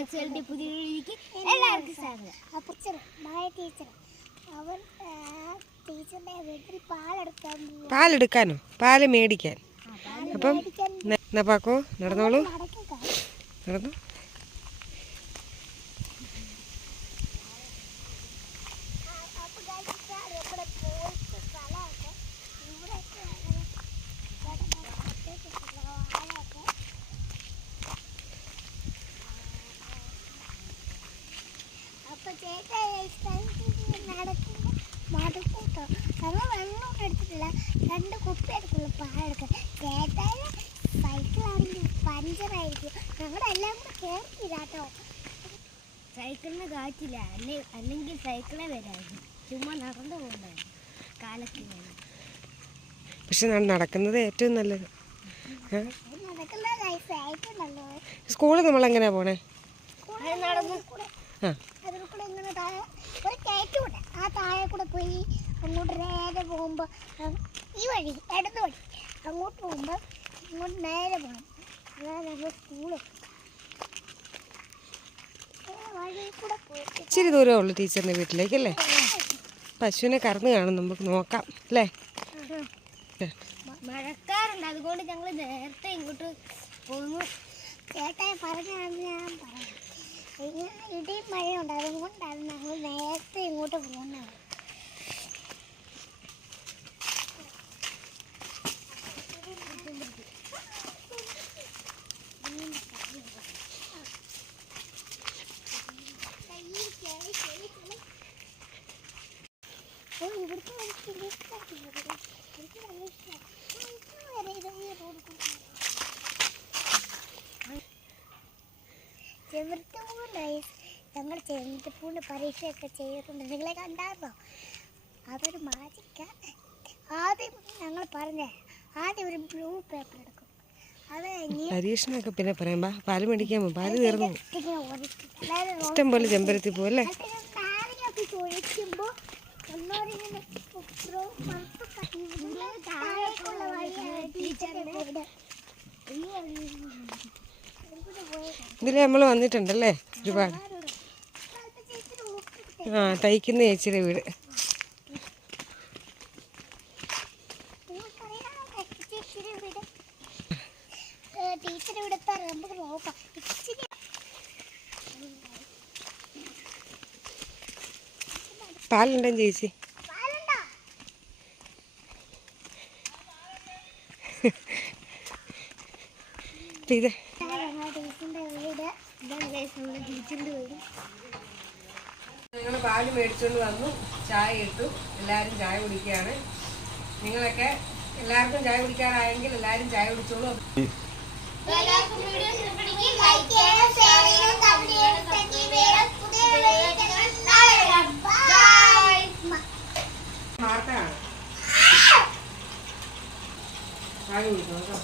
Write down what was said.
Sexuality പുതിയ രീതിക്ക് എല്ലാവർക്കും സ്വാഗതം. അപ്പോൾ ടീച്ചർ അവർ ടീച്ചറിന്റെ വീട്ടിൽ പാലെടുക്കാനോ പാല് മേടിക്കാൻ. അപ്പം എന്നാ പാക്കോ നടന്നോളൂ, നടന്നു. അപ്പോൾ മടുക്കൂട്ടോ. ഞങ്ങൾ വെള്ളം എടുത്തിട്ടില്ല, 2 കുപ്പി എടുക്കുള്ളൂ പാലെടുക്കാൻ. ചേട്ടായി സൈക്കിളാണെങ്കിൽ പഞ്ചറായിരിക്കും. ഞങ്ങളെല്ലാം കൂടെ കയറിയില്ല കേട്ടോ. സൈക്കിളിന് കാറ്റില്ല, അല്ലെങ്കിൽ സൈക്കിളെ വരായിരുന്നു, ചുമ്മാ നടന്നു പോകണ്ടായിരുന്നു കാലത്ത്. പക്ഷെ നടക്കുന്നത് ഏറ്റവും നല്ലത്. നടക്കുന്ന ലൈഫ് ആയിട്ടുണ്ടല്ലോ. സ്കൂളിൽ നമ്മളെങ്ങനെയാ പോണേ? അതിൽ കൂടെ ഇങ്ങനെ താഴെ ഒരു കയറ്റുകൂടെ, ആ താഴെ കൂടെ പോയി അങ്ങോട്ട് നേരെ പോകുമ്പോൾ ഈ വഴി ഇടത് വഴി അങ്ങോട്ട് പോകുമ്പോൾ ഇങ്ങോട്ട് നേരെ പോകണം. അതാണ് ഞങ്ങൾ സ്കൂള്. വഴി കൂടെ പോയിട്ട് ഇച്ചിരി ദൂരമേ ഉള്ളൂ ടീച്ചറിൻ്റെ വീട്ടിലേക്കല്ലേ? പശുവിനെ കറന്ന് കാണും, നമുക്ക് നോക്കാം അല്ലേ? മഴക്കാറുണ്ട്, അതുകൊണ്ട് ഞങ്ങൾ നേരത്തെ ഇങ്ങോട്ട് പോകുന്നു. ചേട്ടായി പറഞ്ഞാണ് ഞാൻ പറയാം. ഇടിയും മഴയുണ്ട്, അതുകൊണ്ടാണ് ഞങ്ങൾ നേരത്തെ ഇങ്ങോട്ട് പോകുന്നത്. ചെമ്പരത്തിപ്പൂവിൻ്റെ ഞങ്ങൾ ചെമ്പരത്തിപ്പൂവിൻ്റെ പരീക്ഷയൊക്കെ ചെയ്തിട്ടുണ്ട്. നിങ്ങളെ കണ്ടായിരുന്നോ? അതൊരു മാജിക്കാണ്. ആദ്യം ഞങ്ങൾ ആദ്യം ഒരു ബ്ലൂ പേപ്പർ എടുക്കും. അത് കഴിഞ്ഞ് പരീക്ഷണമൊക്കെ പിന്നെ പറയാം. പാല് മേടിക്കാമോ? പാല് തീർന്നു. ഇഷ്ടം പോലെ ചെമ്പരത്തി പൂവല്ലേ? ചോദിക്കുമ്പോൾ ഇതിൽ നമ്മൾ വന്നിട്ടുണ്ടല്ലേ ഒരുപാട്. തയ്ക്കുന്ന ചേച്ചിയുടെ വീട്. ടീച്ചറെ ഇവിടെ നമുക്ക് നോക്കാം. പാലുണ്ടോ ചേച്ചി? ഇത് ഞങ്ങൾ പാല് മേടിച്ചുകൊണ്ട് വന്നു, ചായ ഇട്ടു, എല്ലാവരും ചായ കുടിക്കുകയാണ്. നിങ്ങളൊക്കെ എല്ലാവർക്കും ചായ കുടിക്കാറായെങ്കിൽ എല്ലാവരും ചായ കുടിച്ചോളൂ. വാർത്ത കാണാം, ചായ കുടിക്കണം കേട്ടോ.